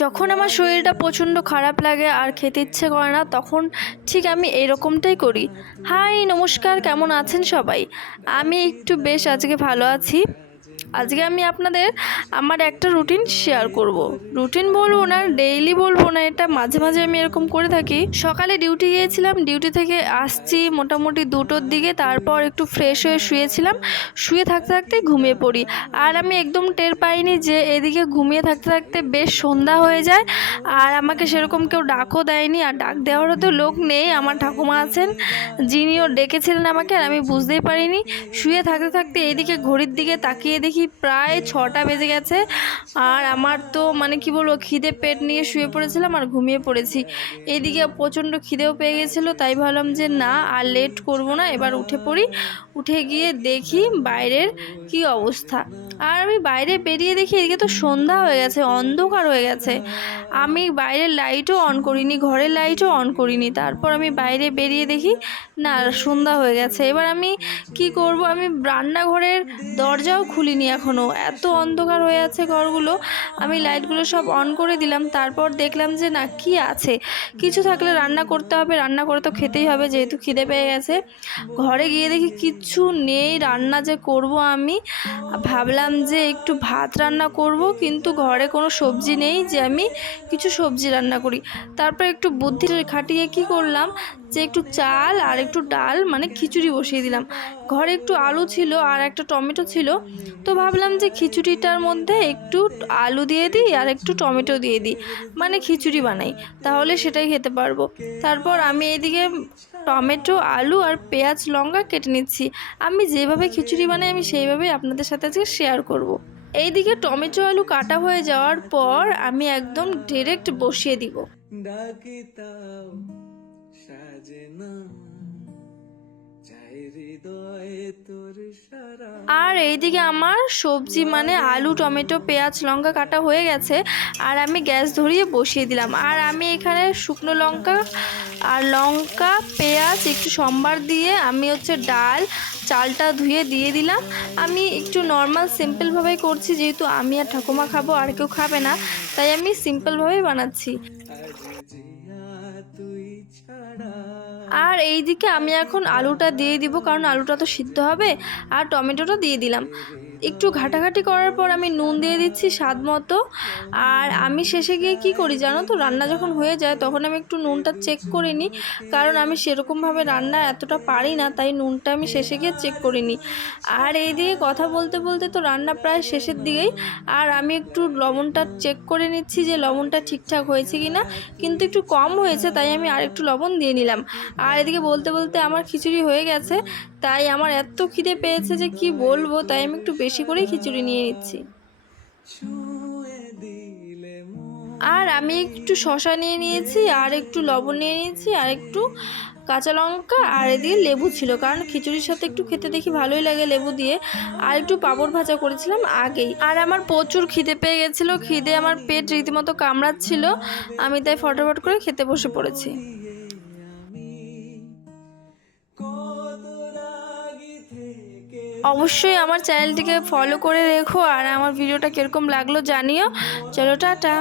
যখন আমার শরীরটা প্রচণ্ড খারাপ লাগে আর খেতে ইচ্ছে করে না, তখন ঠিক আমি এইরকমটাই করি। হাই, নমস্কার, কেমন আছেন সবাই? আমি একটু বেশ আজকে ভালো আছি। আজকে আমি আপনাদের আমার একটা রুটিন শেয়ার করব। রুটিন বলবো না, ডেইলি বলবো না, এটা মাঝে মাঝে আমি এরকম করে থাকি। সকালে ডিউটি গিয়েছিলাম, ডিউটি থেকে আসছি মোটামুটি 2টোর দিকে, তারপর একটু ফ্রেশ হয়ে শুয়েছিলাম। শুয়ে থাকতে থাকতে ঘুমিয়ে পড়ি। আর আমি একদম টের পাইনি যে এদিকে ঘুমিয়ে থাকতে থাকতে বেশ সন্ধ্যা হয়ে যায়। আর আমাকে সেরকম কেউ ডাকও দেয়নি, আর ডাক দেওয়ারও তো লোক নেই। আমার ঠাকুমা আছেন, যিনিও ডেকেছিলেন আমাকে, আর আমি বুঝতেই পারিনি। শুয়ে থাকতে থাকতে এইদিকে ঘড়ির দিকে তাকিয়ে দেখি প্রায় 6টা বেজে গেছে। আর আমার তো মানে কি বলবো, খিদে পেট নিয়ে শুয়ে পড়েছিলাম আর ঘুমিয়ে পড়েছি। এইদিকে প্রচণ্ড খিদেও পেয়ে গেছিলো, তাই ভাবলাম যে না আর লেট করব না, এবার উঠে পড়ি। উঠে গিয়ে দেখি বাইরের কি অবস্থা। আর আমি বাইরে বেরিয়ে দেখি এদিকে তো সন্ধ্যা হয়ে গেছে, অন্ধকার হয়ে গেছে। আমি বাইরের লাইটও অন করিনি, ঘরের লাইটও অন করিনি। তারপর আমি বাইরে বেরিয়ে দেখি না, সন্ধ্যা হয়ে গেছে। এবার আমি কি করব, আমি রান্নাঘরের দরজাও খুলিনি এখনও, এত অন্ধকার হয়ে আছে ঘরগুলো। আমি লাইটগুলো সব অন করে দিলাম। তারপর দেখলাম যে না, কি আছে, কিছু থাকলে রান্না করতে হবে, রান্না করে তো খেতেই হবে যেহেতু খিদে পেয়ে গেছে। ঘরে গিয়ে দেখি কিচ্ছু নেই, রান্না যে করব আমি ভাবলাম যে একটু ভাত রান্না করব, কিন্তু ঘরে কোনো সবজি নেই যে আমি কিছু সবজি রান্না করি। তারপর একটু বুদ্ধি খাটিয়ে কি করলাম, যে একটু চাল আর একটু ডাল মানে খিচুড়ি বসিয়ে দিলাম। ঘরে একটু আলু ছিল আর একটা টমেটো ছিল, তো ভাবলাম যে খিচুড়িটার মধ্যে একটু আলু দিয়ে দিই আর একটু টমেটো দিয়ে দিই, মানে খিচুড়ি বানাই, তাহলে সেটাই খেতে পারবো। তারপর আমি এইদিকে টমেটো, আলু আর পেঁয়াজ লঙ্কা কেটে নিচ্ছি। আমি যেভাবে খিচুড়ি বানাই আমি সেইভাবেই আপনাদের সাথে আজকে শেয়ার করব। এইদিকে টমেটো আলু কাটা হয়ে যাওয়ার পর আমি একদম ডিরেক্ট বসিয়ে দিব। আর এইদিকে আমার সবজি মানে আলু, টমেটো, পেঁয়াজ, লঙ্কা কাটা হয়ে গেছে। আর আমি গ্যাস ধরিয়ে বসিয়ে দিলাম। আর আমি এখানে শুকনো লঙ্কা আর লঙ্কা, পেঁয়াজ, একটু সম্বার দিয়ে আমি ডাল, চালটা ধুয়ে দিয়ে দিলাম। আমি একটু নর্মাল সিম্পলভাবেই করছি, যেহেতু আমি আর ঠাকুমা খাবো, আর কেউ খাবে না, তাই আমি সিম্পলভাবেই বানাচ্ছি। আর এইদিকে আমি এখন আলুটা দিয়ে দিব, কারণ আলুটা তো সিদ্ধ হবে। আর টমেটোটা দিয়ে দিলাম। একটু ঘাটাঘাটি করার পর আমি নুন দিয়ে দিচ্ছি স্বাদ মতো। আর আমি শেষে গিয়ে কি করি জানো তো, রান্না যখন হয়ে যায় তখন আমি একটু নুনটা চেক করে নিই, কারণ আমি সেরকমভাবে রান্না এতটা পারি না, তাই নুনটা আমি শেষে গিয়ে চেক করে নিই। আর এইদিকে কথা বলতে বলতে তো রান্না প্রায় শেষের দিকেই। আর আমি একটু লবণটা চেক করে নিচ্ছি যে লবণটা ঠিকঠাক হয়েছে কি না, কিন্তু একটু কম হয়েছে, তাই আমি আর একটু লবণ দিয়ে নিলাম। আর এদিকে বলতে বলতে আমার খিচুড়ি হয়ে গেছে, তাই আমার এত খিদে পেয়েছে যে কি বলবো, তাই আমি একটু বেশি করেই খিচুড়ি নিয়ে নিচ্ছি। আর আমি একটু শসা নিয়ে নিয়েছি, আর একটু লবণ নিয়ে নিয়েছি, আর একটু কাঁচা লঙ্কা, আর এদিকে লেবু ছিল, কারণ খিচুড়ির সাথে একটু খেতে দেখি ভালোই লাগে লেবু দিয়ে। আর একটু পাঁপড় ভাজা করেছিলাম আগেই। আর আমার প্রচুর খিদে পেয়ে গেছিলো, খিদে আমার পেট রীতিমতো কামড়াচ্ছিল, আমি তাই ফটাফট করে খেতে বসে পড়েছি। অবশ্যই আমার চ্যানেলটিকে ফলো করে রেখো, আর আমার ভিডিওটা কীরকম লাগলো জানিও। চলো, টাটা।